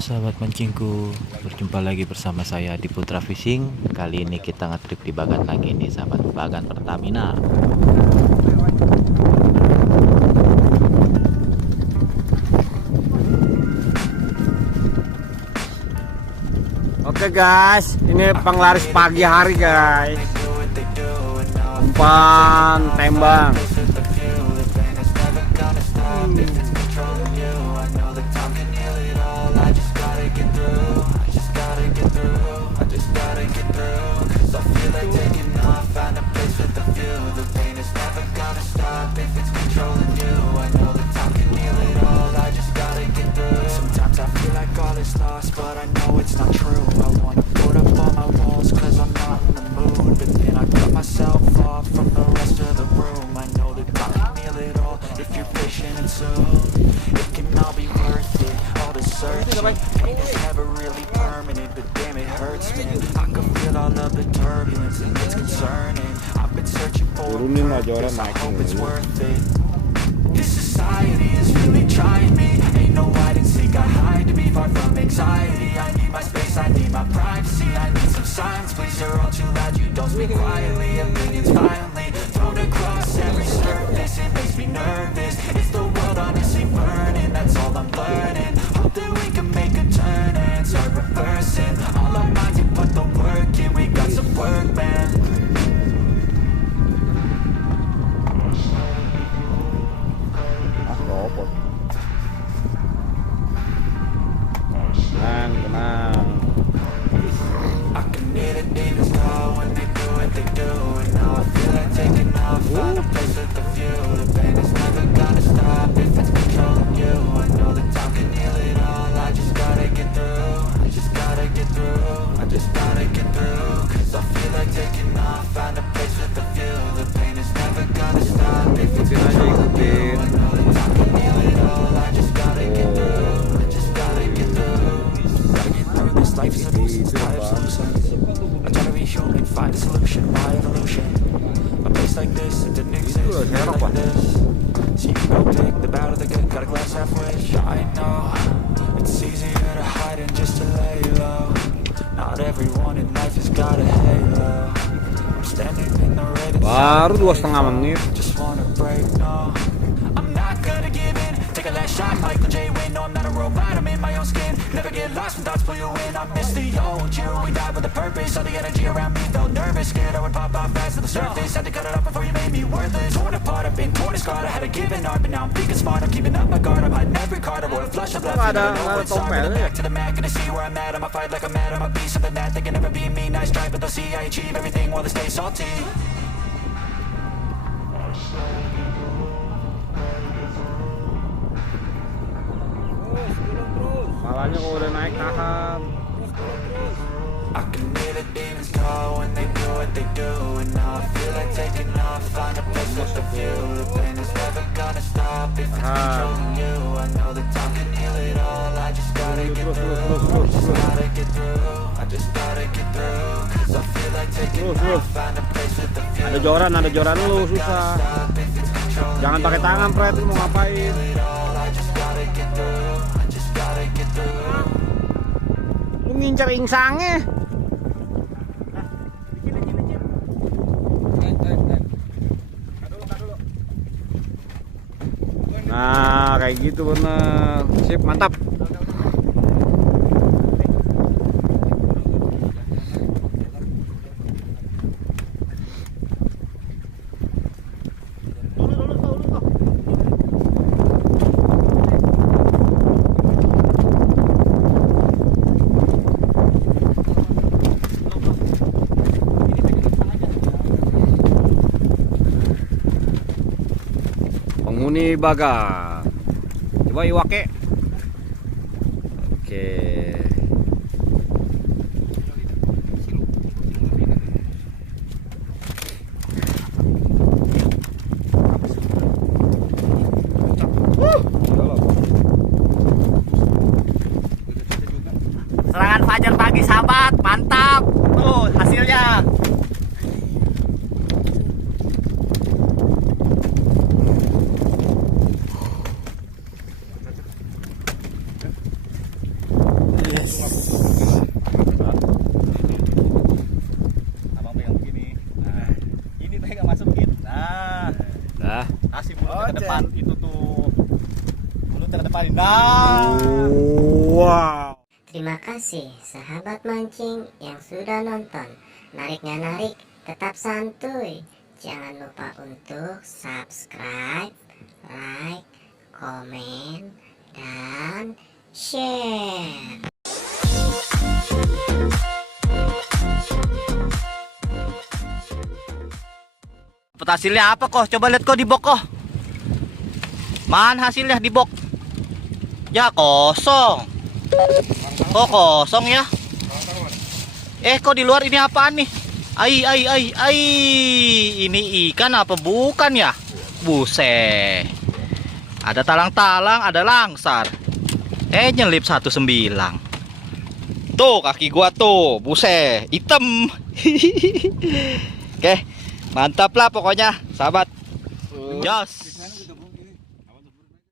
sahabat mancingku, berjumpa lagi bersama saya Ady Putra Fisihing. Kali ini kita ngetrip di Bagan lagi nih sahabat, Bagan Pertamina. Oke guys, ini penglaris pagi hari guys. Umpan tembang. But I know it's not true. I wanna put up all my walls cause I'm not in the mood. But then I cut myself off from the rest of the room. I know that I can heal it all if you're patient and soon. It can all be worth it, all the searching. Pain is never really permanent, but damn it hurts me. I can feel all of the turbulence and it's concerning. I've been searching for a purpose, I hope it's worth it. This society is really trying me. Ain't no hide and seek, I hide to be far from anxiety. I need my space, I need my privacy. I need some silence, please, you're all too loud. You don't speak quietly, opinions violently thrown across every surface. It makes me nervous, it's the world honestly burning. That's all I'm learning, hope that we can make a turn and start reversing all our minds and put the work in. We got some work, man. Tenang. I can hear the demons call when they do what they do. And now I feel like taking off, find a place with a view. The pain is never gonna stop if it's controlling you. I know that time can heal it all. I just gotta get through. I just gotta get through. I just gotta get through. Cause I feel like taking off, find a place with a view. The pain is never gonna stop if it's controlling you. I know that time can heal it all. I just gotta get through. I just gotta get through. Gotta get through this life is a nuisance, life's nuisance. I try to be human, find a solution, my evolution. A place like this, it didn't exist, like this. So you can go pick the bad or the good, got a glass half wish. I know, it's easier to hide than just to lay low. Not everyone in life has got a halo. I'm standing in the red and Baru 2,5 menit. just wanna break, no. I'm not gonna give in. Take a last shot, Michael J. Win. No, I'm not a robot, I'm in my own skin. Never get lost when thoughts pull you in. I miss the old you. We died with a purpose. All the energy around me felt nervous. Scared I would pop off fast to the surface. Had to cut it off before you made me worthless. Torn apart, I've been torn and scarred. I had a given art, but now I'm thinking smart. I'm keeping up my guard. I'm hiding every card. I royal flush of love. I know what's hard. But I'm back to the mat. Gonna see where I'm at. I'ma fight like I'm mad. I'ma be something that they can never be me. Nice try, but they'll see I achieve everything while they stay salty. Malahnya kalau udah naik tahan. I can hear the demons call when they do what they do. And now I feel like taking off, find a place with a view. The pain is never gonna stop if it's controlling you. I know that time can heal it all. I just gotta get through. I just gotta get through. I just gotta get through. Cause I feel like taking off, find a place with a view. Ada joran lu susah. Jangan pakai tangan, Pret, lu mau ngapain? Lu ngincar insangnya. Nah, kayak gitu bener. Sip, mantap. Penghuni Bagan. Coba iwake. Oke. Serangan fajar pagi sahabat, mantap. Tuh hasilnya. ke depan itu tuh. Mulut ke depan. Nah. Wow. Terima kasih sahabat mancing yang sudah nonton. Nariknya narik, tetap santuy. Jangan lupa untuk subscribe, like, komen, dan share. Hasilnya apa kok? Coba lihat kok di bok kok. Mana hasilnya di bok? Ya kosong. Kok kosong ya? Kok di luar ini apaan nih? Ai. Ini ikan apa bukan ya? Buset. Ada talang-talang, ada langsar. Nyelip 19. Tuh kaki gua tuh, buset, hitam. Oke. Mantap lah pokoknya, sahabat. Jos.